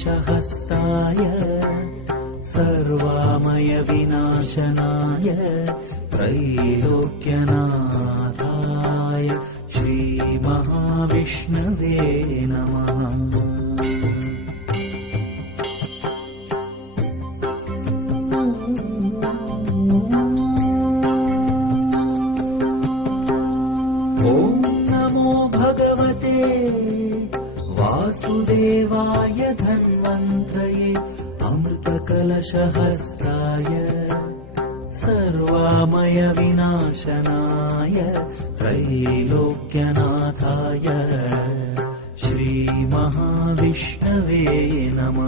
कलशहस्ताय सर्वामयविनाशनाय त्रैलोक्यनाथाय श्रीमहाविष्णवे नमः। ॐ नमो भगवते वासुदेवाय धन्वन्त्रये अमृतकलशहस्ताय सर्वामयविनाशनाय त्रैलोक्यनाथाय श्रीमहाविष्णवे नमः।